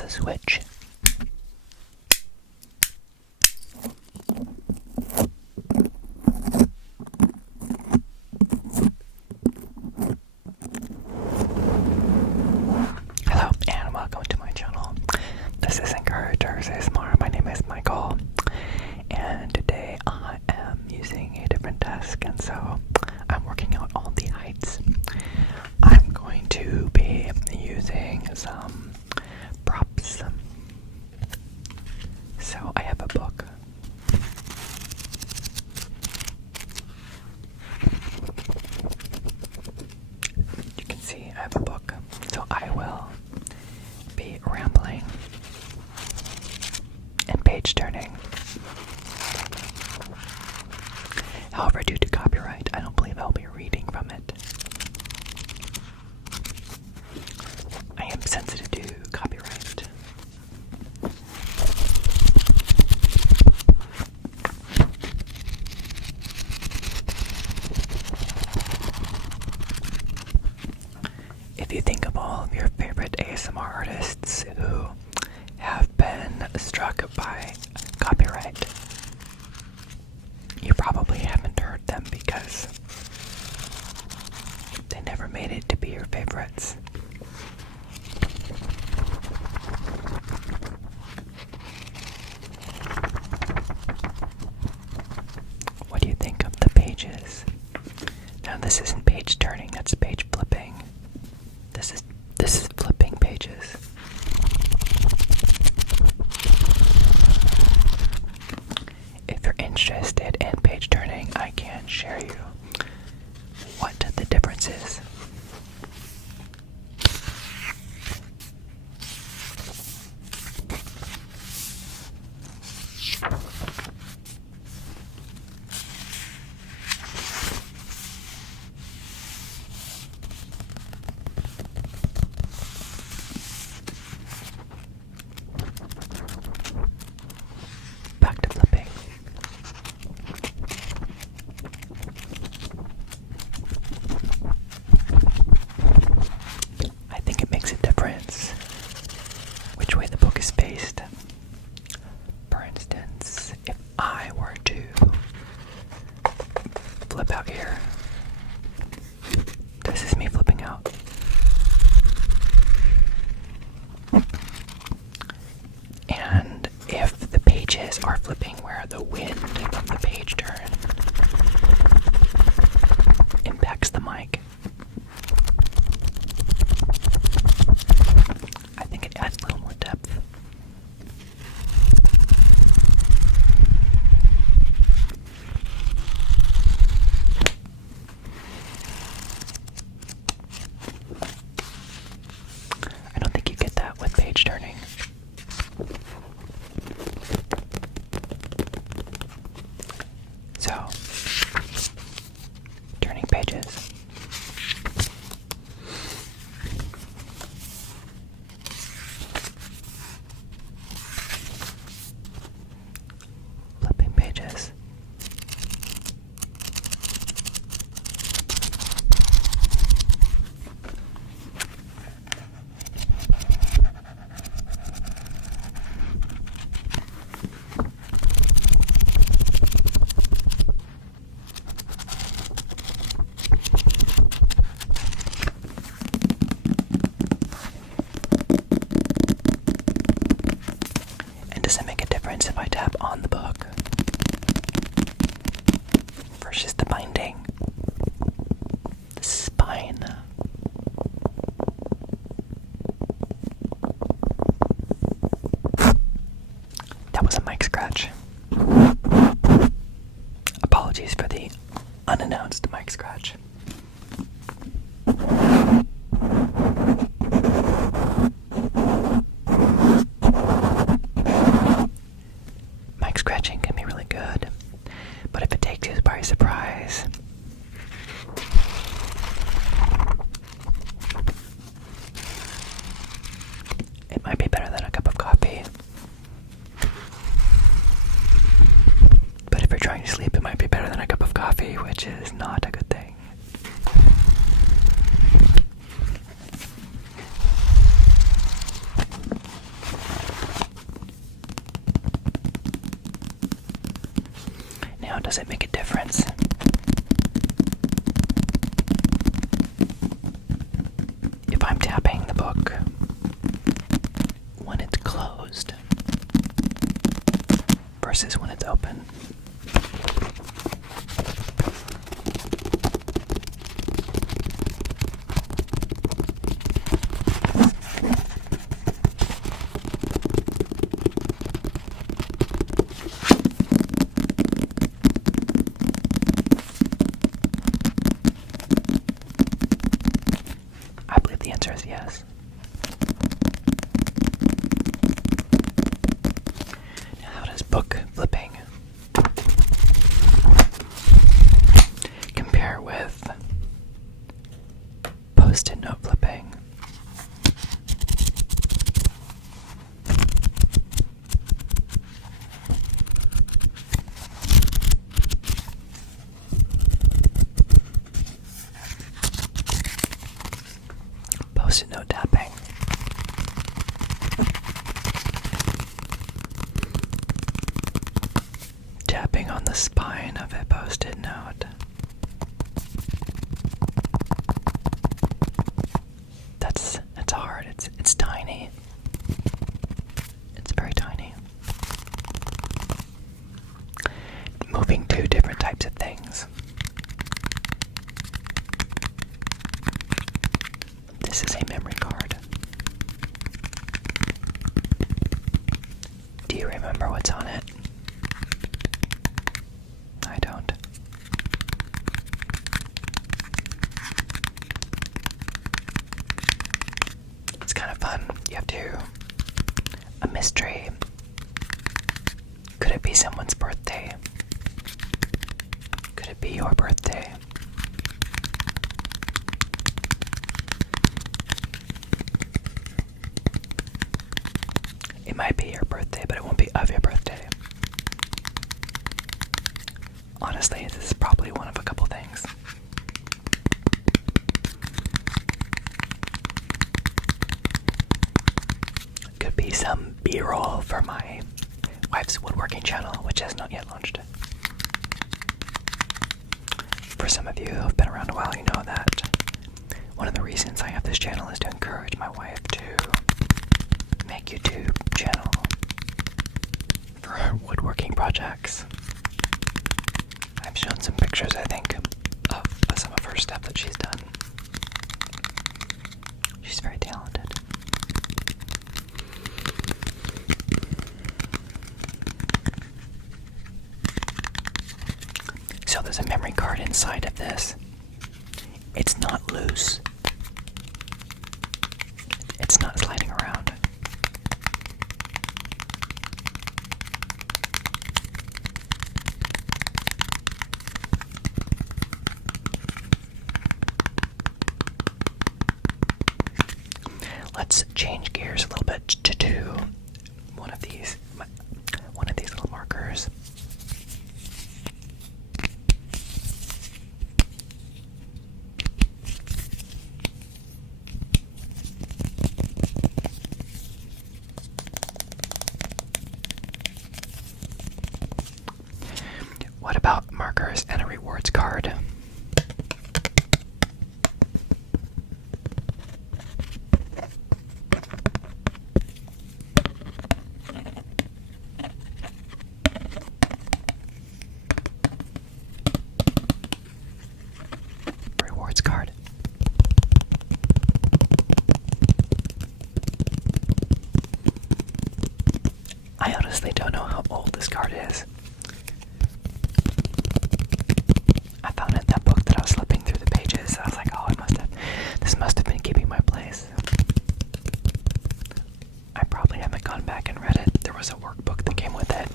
Press a switch. Hello and welcome to my channel. This is Encouragers ASMR. My name is Michael, and today I am using a different desk, and so I'm working out all the heights. I'm going to be using some props. So I have a book. You can see I have a book. So I will be rambling and page turning. However, due to copyright, I don't believe I'll be reading from it. I am sensitive to copyright. If you think of all of your favorite ASMR artists who have been struck by copyright, you probably haven't heard them because they never made it to be your favorites. What do you think of the pages? Now this isn't page turning, that's page flipping. This is flipping pages. If you're interested in page turning, I can share you what the difference is. Does it make a difference? If I'm tapping the book when it's closed versus when it's open. I believe the answer is yes. Now, how does book flipping compare with post-it note flipping? Post-it note tapping. Tapping on the spine of a post-it note. That's hard. It's tiny. It's very tiny. Moving to different types of things. This is a memory card. Do you remember what's on it? I don't. It's kind of fun. You have to... A mystery. Could it be someone's birthday? Could it be your birthday? It might be your birthday, but it won't be of your birthday. Honestly, this is probably one of a couple things. Could be some B-roll for my wife's woodworking channel, which has not yet launched. For some of you who have been around a while, you know that one of the reasons I have this channel is to encourage my wife to make YouTube channel for her woodworking projects. I've shown some pictures, I think, of some of her stuff that she's done. She's very talented. So there's a memory card inside of this. It's not loose. It's not sliding around. Let's change gears a little bit to do one of these little markers. What about markers and a rewards card? Rewards card. I honestly don't know how old this card is. I found it in that book that I was flipping through the pages. I was like, oh, this must have been keeping my place. I probably haven't gone back and read it. There was a workbook that came with it.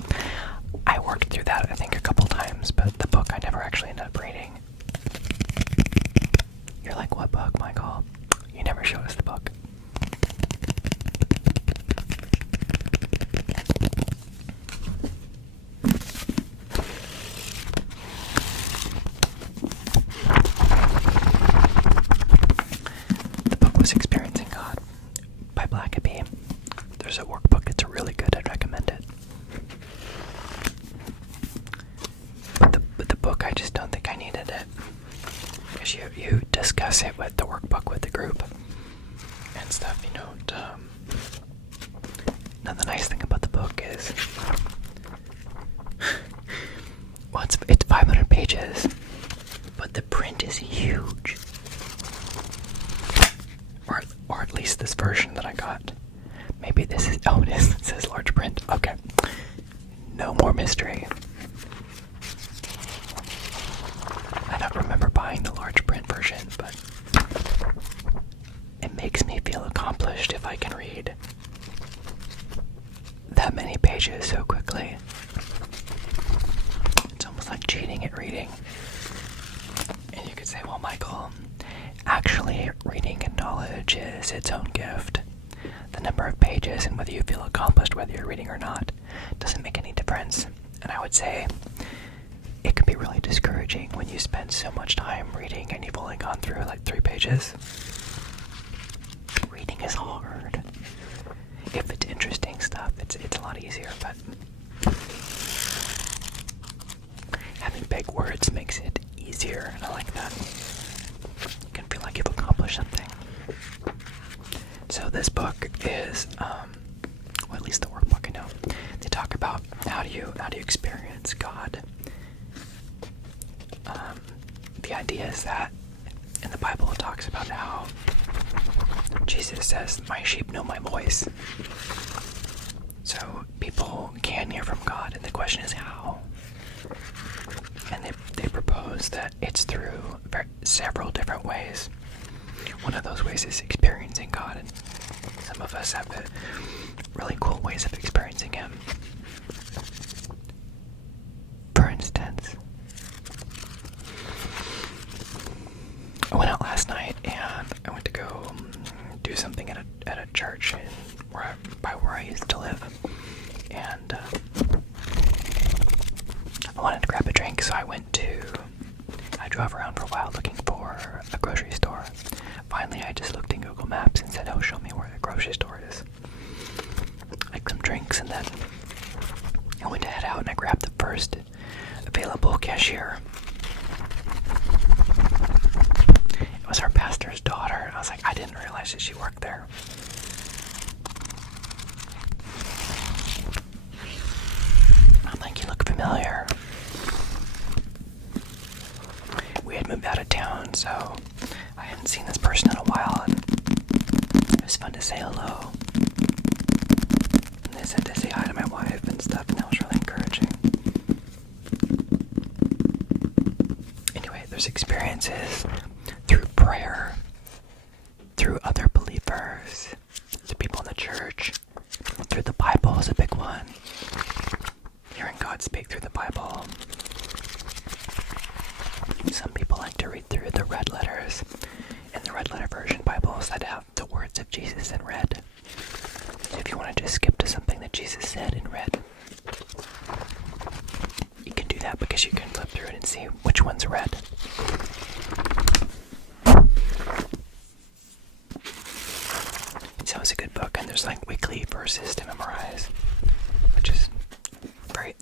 I worked through that, I think, a couple times, but the book I never actually ended up reading. You're like, what book, Michael? You never showed us the book. The book was Experiencing God by Blackaby. There's a workbook that's really good. I'd recommend it. But and stuff, now the nice thing about the book is, well, it's 500 pages, but the print is huge. Or at least this version that I got. Maybe this is, oh, it says large print. Okay. No more mystery. I don't remember buying the large print version, but it makes me feel accomplished if I can read that many pages so quickly. It's almost like cheating at reading. And you could say, well, Michael, actually reading and knowledge is its own gift. The number of pages and whether you feel accomplished whether you're reading or not doesn't make any difference. And I would say it can be really discouraging when you spend so much time reading and you've only gone through like 3 pages. Reading is hard. If it's interesting stuff, it's a lot easier, but having big words makes it easier, and I like that. You can feel like you've accomplished something. So this book is, well, at least the workbook, I know. They talk about how do you experience God. The idea is that in the Bible it talks about how Jesus says, "My sheep know my voice." So people can hear from God, and the question is how. And they propose that it's through several different ways. One of those ways is experiencing God, and some of us have really cool ways of experiencing Him. For instance, I went out last night and I went to go do something at a church by where I used to live, and I wanted to grab a drink, so I drove around for a while looking for a grocery store. Finally, I just looked in Google Maps and said, "Oh, show me where the grocery store is." I got some drinks, and then I went to head out and I grabbed the first available cashier. It was our pastor's daughter. I was like, I didn't realize that she worked there. I'm like, "You look familiar." We had moved out of town, so I hadn't seen this person in a while, and it was fun to say hello. And they said to say hi to my wife and stuff, and that was really encouraging. Anyway, there's experiences through prayer, through other believers, the people in the church, through the Bible is a big one. Hearing God speak through the Bible. Some people like to read through the red letters. In the red letter version Bibles that have the words of Jesus in red. So if you want to just skip to something that Jesus said in red, you can do that because you can flip through it and see which one's red. So it's a good book, and there's like weekly verses to memorize, which is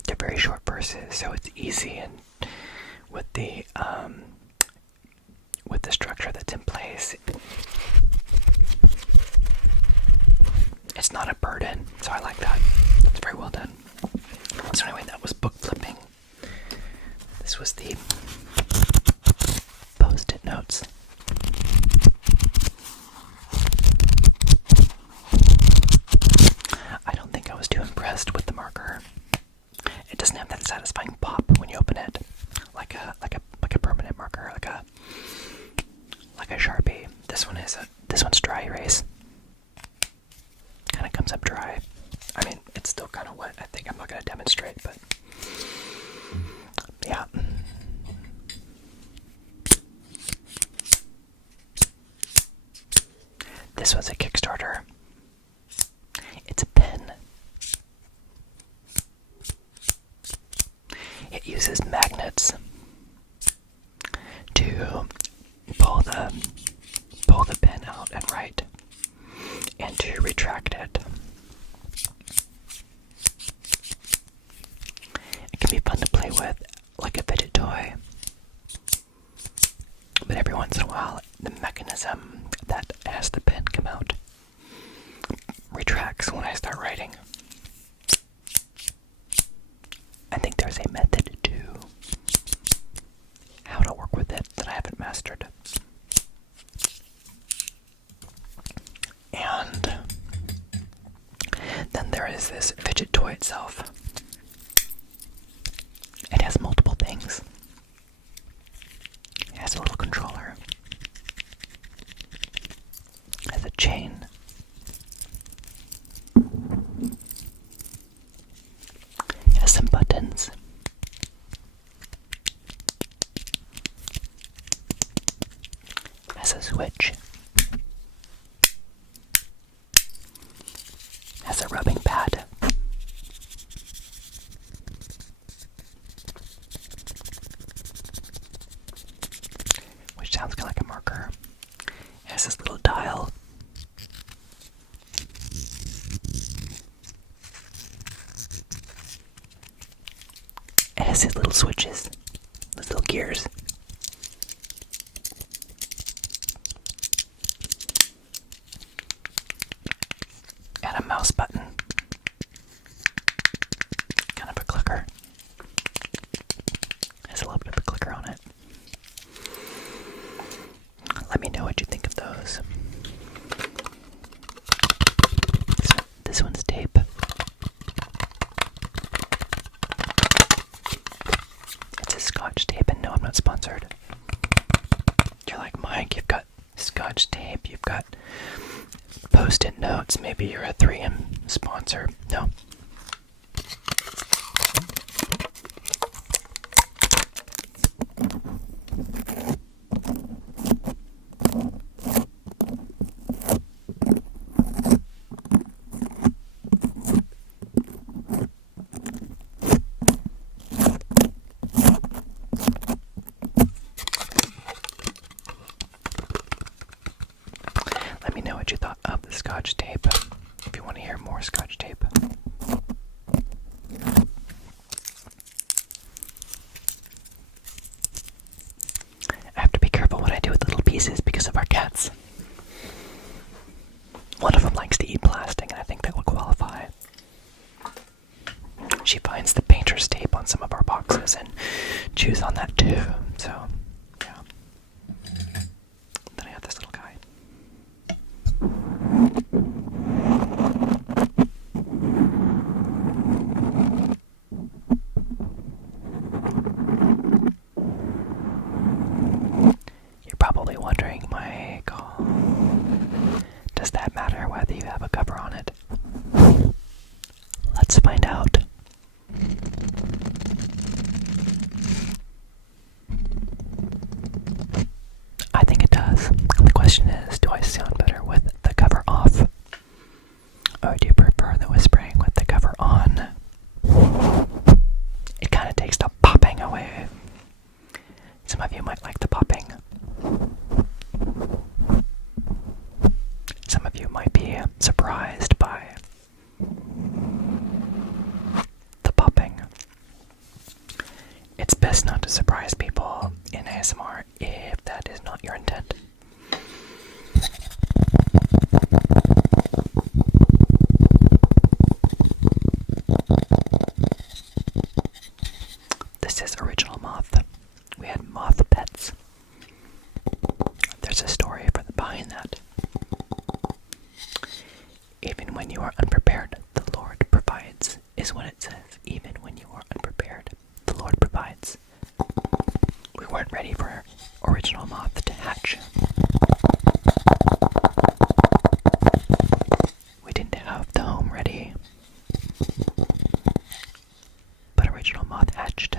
they're very short verses, so it's easy, and with the structure that's in place, it's not a burden, so I like that. It's very well done. So anyway, that was book flipping. This was the post-it notes. I don't think I was too impressed with the marker. It doesn't have that satisfying pop when you open it, like a permanent marker, like a Sharpie. This one's dry erase. Kind of comes up dry. I mean, it's still kind of wet. I think I'm not going to demonstrate, but yeah. This was a Kickstarter. It's a pen. It uses magnets to pull the pen out and write, and to retract it. It can be fun to play with, like a fidget toy. But every once in a while, the mechanism that has the pen come out is this fidget toy itself. It has multiple things. It has a little controller. It has a chain. It has some buttons. It has a switch. It has a rubbing pad. Which sounds kind of like a marker. It has this little dial. It has these little switches, these little gears. And a mouse button. Kind of a clicker. Has a little bit of a clicker on it. Let me know what you think of those. This one's tape. It's a Scotch tape, and no, I'm not sponsored. You're like, Mike, you've got Scotch tape, you've got Post-it notes, maybe you're a 3M sponsor. No. Let me know what you thought of the Scotch tape, if you want to hear more Scotch tape. I have to be careful what I do with little pieces because of our cats. One of them likes to eat plastic, and I think that will qualify. She finds the painter's tape on some of our boxes and chews on that too, so yeah. Then I have this little guy. You're probably wondering, Michael, does that matter whether you have a cover on it? Let's find out. I think it does. The question is, do I sound better with the cover off? Or do you prefer the whispering with the cover on? It kind of takes the popping away. Some of you might like the popping. Some of you might be surprised by the popping. It's best not to surprise people in ASMR if that is not your intent. This is original moth. We had moth pets. There's a story behind that. Even when you are unprepared, the Lord provides, is what it says. Even when you are unprepared, the Lord provides. We weren't ready for original moth to hatch. We didn't have the home ready. But original moth hatched.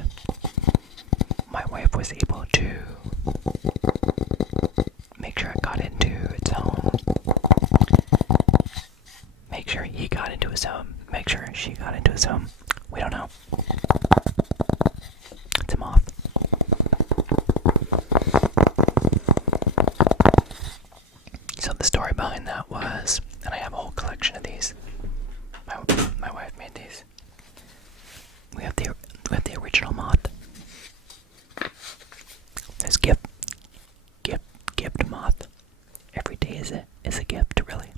My wife was able to make sure it got into its home. Make sure he got into his home. Make sure she got into his home. We don't know. It's a moth. So the story behind that was, and I have a whole collection of these. My wife made these. We have the original moth. There's gift moth. Every day is a gift, really.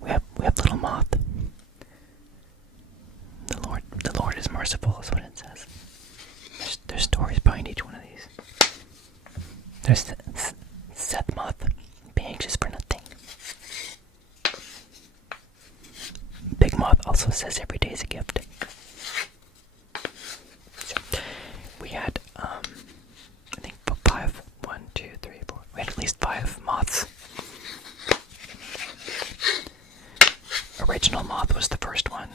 We have little moth. says every day is a gift. So we had, I think 5, 1, 2, 3, 4. We had at least 5 moths. Original moth was the first one.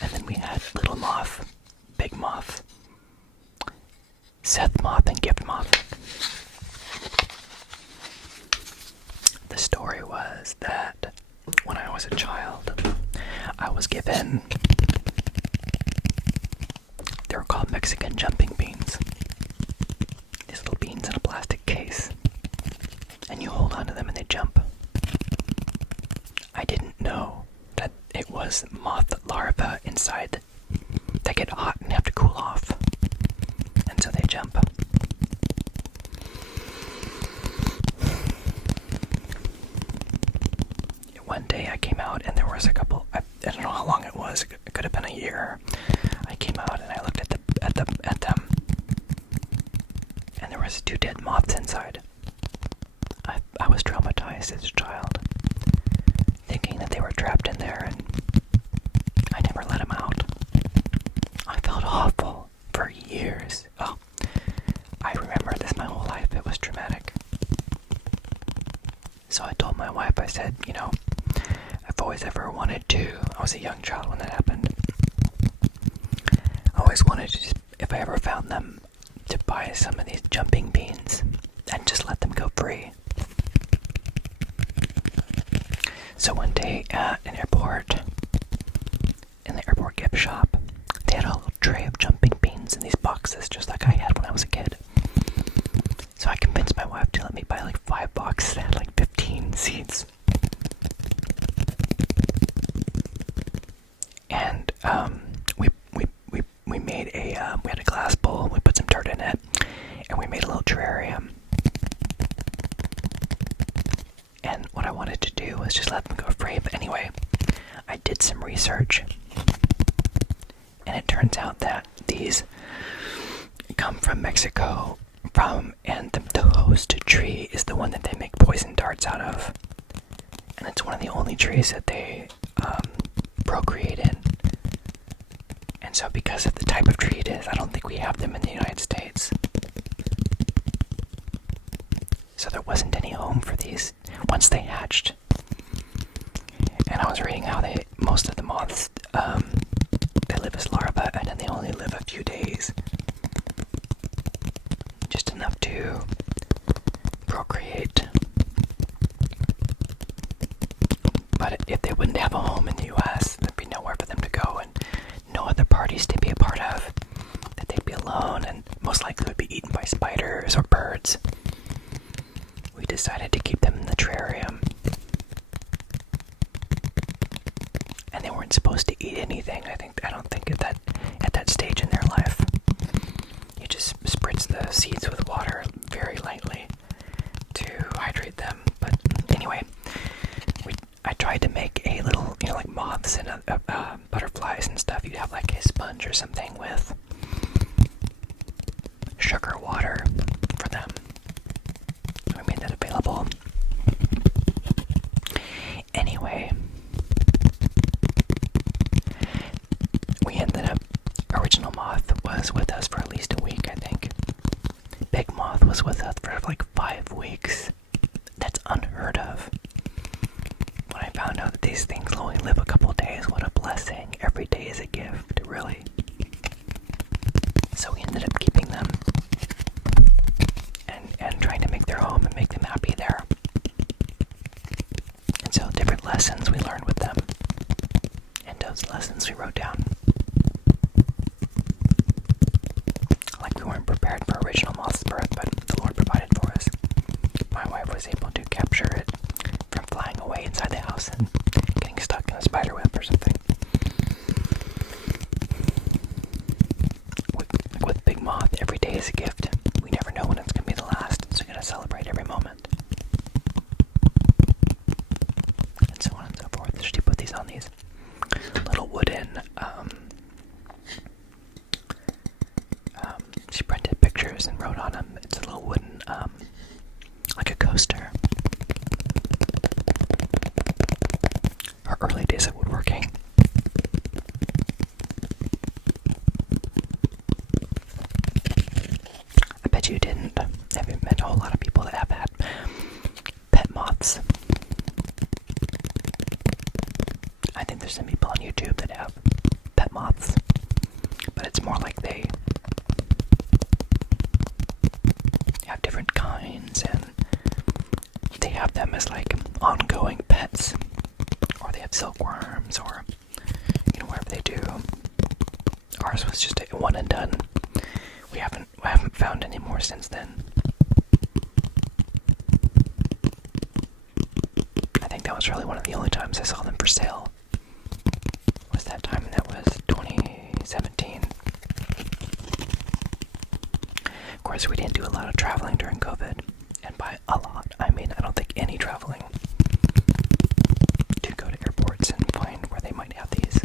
And then we had little moth, big moth, Seth moth, and gift moth. The story was that when I was a child, I was given, they were called Mexican jumping beans. These little beans in a plastic case. And you hold onto them and they jump. I didn't know that it was moth larvae inside that get hot and have to cool off. And so they jump. One day I came out and there was a couple, I don't know how long it was, it could have been a year. I came out and I looked at them and there was 2 dead moths inside. I was traumatized as a child, thinking that they were trapped in there, and I never let them out. I felt awful for years. Oh, I remember this my whole life. It was traumatic. So I told my wife, I said, you know, I've always ever wanted to, I was a young child when that happened. I always wanted to, just, if I ever found them, to buy some of these jumping beans and just let them go free. So one day at an airport, in the airport gift shop, they had a little tray of jumping beans in these boxes, just like I had when I was a kid. So I convinced my wife to let me buy like 5 boxes that had like 15 seeds. And we made we had a glass bowl, we put some dirt in it, and we made a little terrarium. And what I wanted to do was just let them go free. But anyway, I did some research. And it turns out that these come from Mexico, and the host tree is the one that they make poison darts out of. And it's one of the only trees that they procreate in. And so because of the type of tree it is, I don't think we have them in the United States. So there wasn't any home for these once they hatched. And I was reading how most of the moths, they live as larvae, and then they only live a few days. Just enough to procreate. But if they wouldn't have a home in the U.S., there'd be nowhere for them to go and no other parties to be a part of. That they'd be alone and most likely would be eaten by spiders or birds. We decided to keep them in the terrarium. And they weren't supposed to eat anything. I don't think at that stage in their life. You just spritz the seeds with water very lightly to hydrate them. But anyway, I tried to make a little, like moths and butterflies and stuff. You'd have like a sponge or something with sugar water for them. We made that available. Anyway, we ended up, original moth was with us for at least a week, I think. Big moth was with us for like 5 weeks. That's unheard of. When I found out that these things only live a couple days, what a blessing. Every day is a gift, really. So we ended up keeping them and trying to make their home and make them happy there. And so different lessons we learned with them. And those lessons we wrote down. Like we weren't prepared for original moth's birth, but the Lord provided for us. My wife was able to capture it from flying away inside the house and getting stuck in a spider web or something. With Big Moth, every day is a gift. We never know when it's going to be the last, so you gotta celebrate every moment. there's some people on YouTube that have pet moths, but it's more like they have different kinds and they have them as like ongoing pets, or they have silkworms, or whatever they do. Ours was just a one and done. We haven't found any more since then. I think that was really one of the only times I saw them for sale. Was that time, and that was 2017. Of course, we didn't do a lot of traveling during COVID, and by a lot, I mean I don't think any traveling to go to airports and find where they might have these.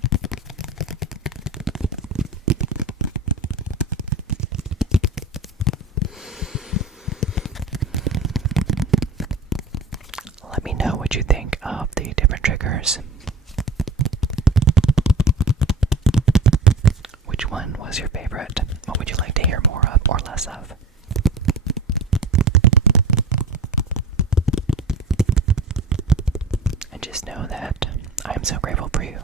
Let me know what you think of the different triggers. Which one was your favorite? What would you like to hear more of or less of? And just know that I am so grateful for you.